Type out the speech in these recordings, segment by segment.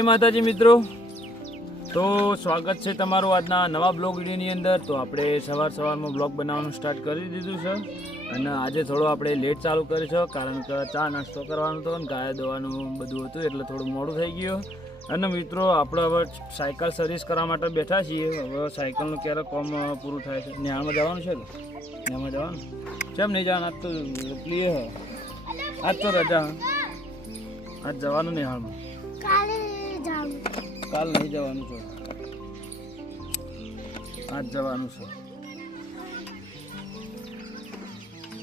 જય માતાજી મિત્રો, તો સ્વાગત છે તમારું આજના નવા બ્લોગ વિડીયોની અંદર। તો આપણે સવારમાં બ્લોગ બનાવવાનું સ્ટાર્ટ કરી દીધું છે અને આજે થોડો આપણે લેટ ચાલુ કર્યું છે કારણ કે ચા નાસ્તો કરવાનો હતો અને ગાય દોવાનું બધું હતું એટલે થોડું મોડું થઈ ગયું। અને મિત્રો આપણે હવે સાયકલ સર્વિસ કરવા માટે બેઠા છીએ। હવે સાયકલનું ક્યારે કામ પૂરું થાય છે। નેહાળમાં જવાનું છે કે નેહાળમાં જવાનું કેમ નહીં જવાનું? આજ તો પ્લીએ હ, આજ તો રજા, આજ જવાનું નેહાળમાં, કાલ નહીં જવાનું છે, આજ જવાનું છે।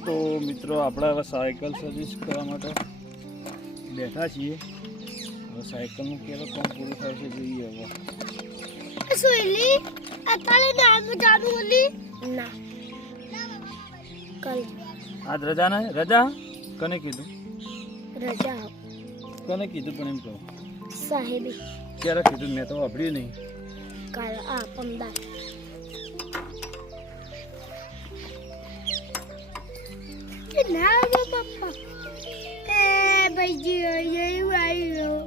તો મિત્રો આપણે હવે સાયકલ સર્વિસ કરવા માટે બેઠા છીએ। હવે સાયકલનું કેવો કામ પૂરું થાય છે જોઈએ। હવે સોયલી અત્યારે નામ જાનું ઓલી ના કલ આજ રજા ને રજા કને કીધું? રજા કને કીધું પણ એમ કહો સાહેબે ક્યારે કીધું? મેં તો વાપર્યું નહીં। કાલ આ પમદાર એ ના પપ્પા એ ભાઈજી આવ્યું આવ્યું।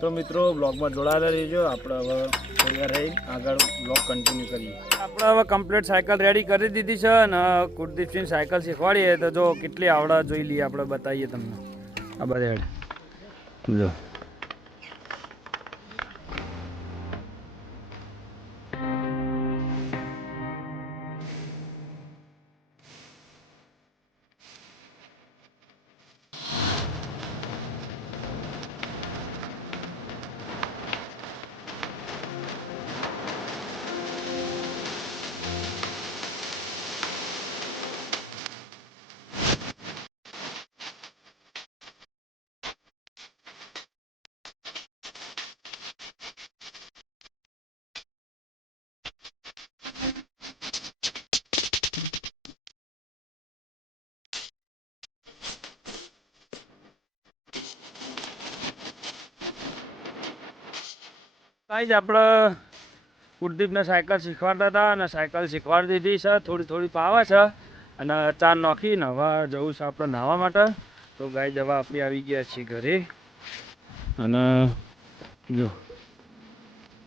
તો મિત્રો બ્લોગમાં જોડાયેલા રહેજો। આપણે હવે થોડી વાર રહી આગળ બ્લોગ કન્ટિન્યુ કરીએ। આપણે હવે કમ્પ્લીટ સાયકલ રેડી કરી દીધી છે અને કુલદીપસિંહ સાયકલ શીખવાડીએ તો જો કેટલી આવડે જોઈ લઈએ, આપણે બતાવીએ તમને। આ બધા જો ગાઈઝ આપણે કુલદીપને સાયકલ શીખવાડતા હતા અને સાયકલ શીખવાડી દીધી છે, થોડી થોડી પાવે છે અને ચાર નાખીને હવે જવું છે આપણે નાહવા માટે। તો ગાઈઝ હવે આપણે આવી ગયા છીએ ઘરે અને જો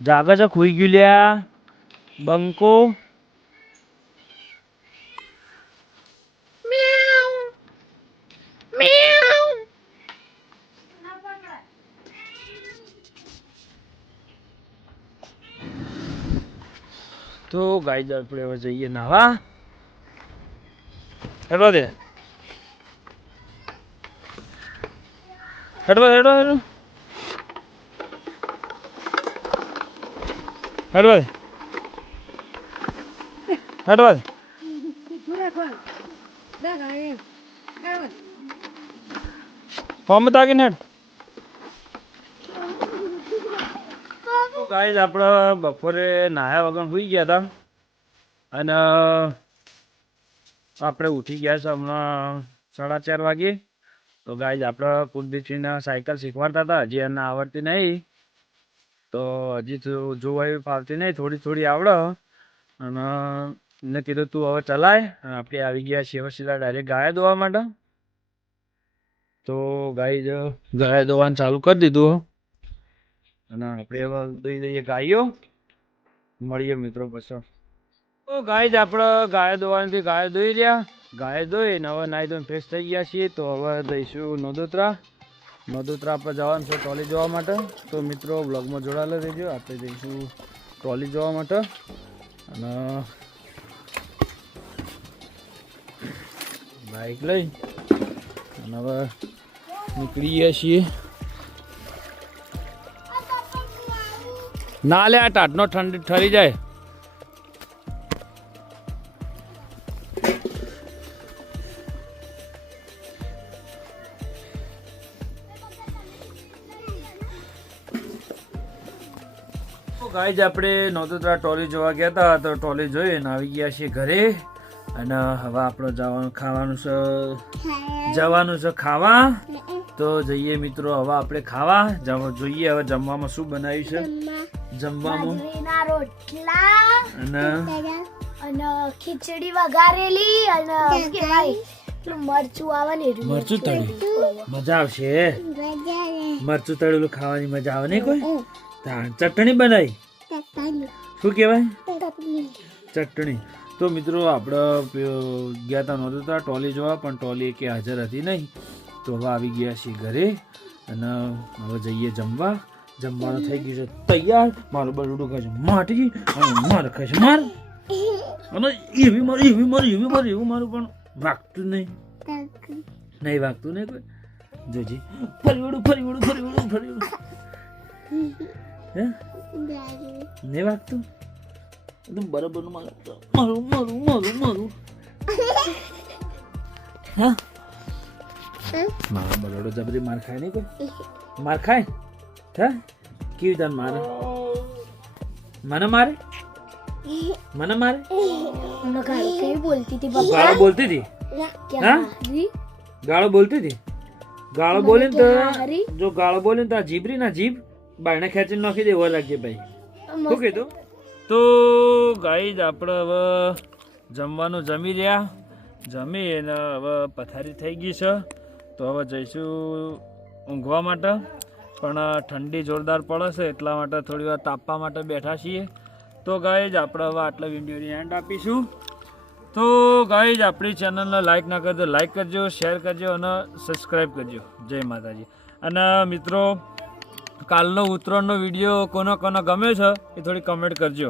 જાગે છે, ખુઈ ગયું લ્યા બંકો। તો ગાઈઝ આપણે હવે જઈએ નાહવા। હેડવા દે, હેડવા હેડવા હેડવા હેડવા દે, હેડવા દે, ફોર્મ તાકીને હેડ। ગાઈઝ આપણે બપોરે નાહ્યા વગર સુઈ ગયા હતા અને આપણે ઉઠી ગયા છે હમણાં 4:30 વાગે। તો ગાઈઝ આપણે કુલદીપસિંહને સાયકલ શીખવાડતા હતા, હજી એને આવડતી નહીં, તો હજી જોવાય ફાવતી નહીં, થોડી થોડી આવડે અને એને કીધું તું હવે ચલાય। અને આપણે આવી ગયા છીએ હવે સીધા ડાયરેક્ટ ગાય દોવા માટે। તો ગાઈઝ ગાય દોવાનું ચાલુ કરી દીધું અને આપણે હવે દોઈ દઈએ ગાયો, મળીએ મિત્રો પછી। તો ગાઈઝ આપણે ગાય દોવાથી ગાય દોઈ રહ્યા, ગાય દોઈને હવે નાહી ધોઈને ફ્રેશ થઈ ગયા છીએ। તો હવે જઈશું નોદોત્રા આપણે જવાનું છે ટ્રોલી જોવા માટે। તો મિત્રો બ્લોગમાં જોડાયેલા રહેજો। આપણે જઈશું ટ્રોલી જોવા માટે અને બાઇક લઈ અને હવે નીકળી ગયા છીએ। ના લે આ ટાટનો ઠંડી ઠરી જાય। ગાઈઝ આપણે નોંધોત્રા ટ્રોલી જોવા ગયા હતા, તો ટ્રોલી જોઈને આવી ગયા છીએ ઘરે અને હવે આપણે જવાનું છે ખાવા। તો જઈએ મિત્રો હવે આપણે ખાવા જોઈએ। હવે જમવામાં શું બનાવ્યું છે? જમવામાં રોટલા અને ખીચડી વઘારેલી અને પેલું મરચું આવે ને એનું. મરચું તળ્યું મજા આવશે મરચું તળેલું ખાવાની મજા આવે નહીં કોઈ તાણ ચટણી બનાવી શું કહેવાય ચટણી તો મિત્રો આપણે ગયા હતા નહોતું હતા ટોલી જોવા પણ ટોલી કે હાજર હતી નહીં તો હવે આવી ગયા છીએ ઘરે અને હવે જઈએ જમવા જમવાનું થઈ ગયું છે તૈયાર મારું બરડું કહે છે માટી અને મારે કહે છે માર અને એવી મારું એવું મારું પણ વાગતું નહીં વાગતું નહીં કોઈ જોજી ફરી વળું હે નહીં વાગતું એકદમ બરાબરનું મારું હા મારો બરોડો જબરી માર ખાય નહીં કોઈ માર ખાય હે કેવી તને મારે મને મારે કેવી બોલતી હતી ગાળો બોલતી હતી હા ગાળો બોલતી હતી ગાળો બોલે ને તો જો ગાળો બોલે ને તો આ જીભરી ના જીભ બાયણે ખેંચીને નાખી દેવા લાગીએ ભાઈ શું કીધું તો ગાઈઝ આપણે હવે જમવાનું જમી રહ્યા જમી અને હવે પથારી થઈ ગઈ છે તો હવે જઈશું ઊંઘવા માટે પણ ઠંડી જોરદાર પડે છે એટલા માટે થોડી વાર તાપવા માટે બેઠા છીએ તો ગાઈઝ આપણે હવે આટલા વિડીયોની એન્ડ આપીશું તો ગાઈઝ આપણી ચેનલને લાઈક ના કરજો લાઈક કરજો શેર કરજો અને સબસ્ક્રાઈબ કરજો જય માતાજી અને મિત્રો કાલનો ઉત્તરાયણનો વિડીયો કોનો ગમ્યો છે એ થોડી કમેન્ટ કરજો